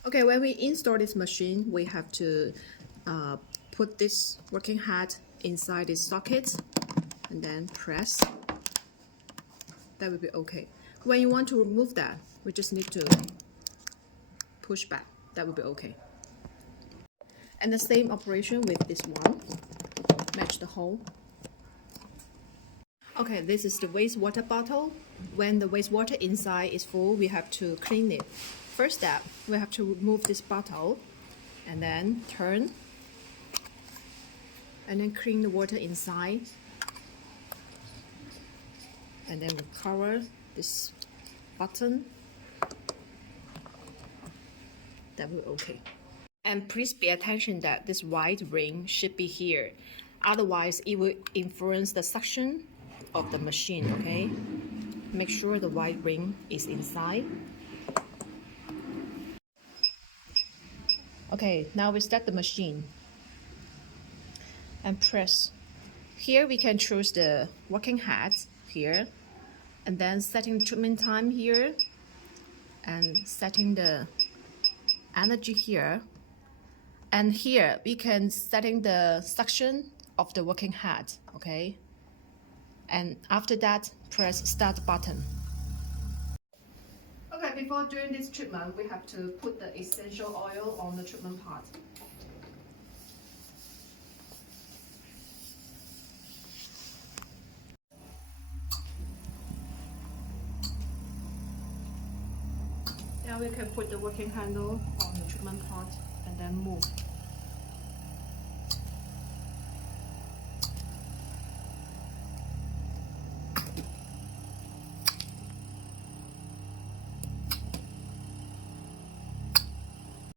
Okay, when we install this machine, we have to put this working head inside this socket and then press. That will be okay. When you want to remove that, we just need to push back. That will be okay. And the same operation with this one. Match the hole. Okay, this is the wastewater bottle. When the wastewater inside is full, we have to clean it. First step, we have to remove this bottle and then turn and then clean the water inside. And then we cover this button. That will be okay. And please pay attention that this white ring should be here. Otherwise, it will influence the suction of the machine, okay? Make sure the white ring is inside. Okay, now we start the machine. And press. Here we can choose the working head here. And then setting the treatment time here. And setting the energy here. And here we can setting the suction of the working head, okay? And after that, press start button. Okay, before doing this treatment, we have to put the essential oil on the treatment part. Now we can put the working handle on the treatment part and then move.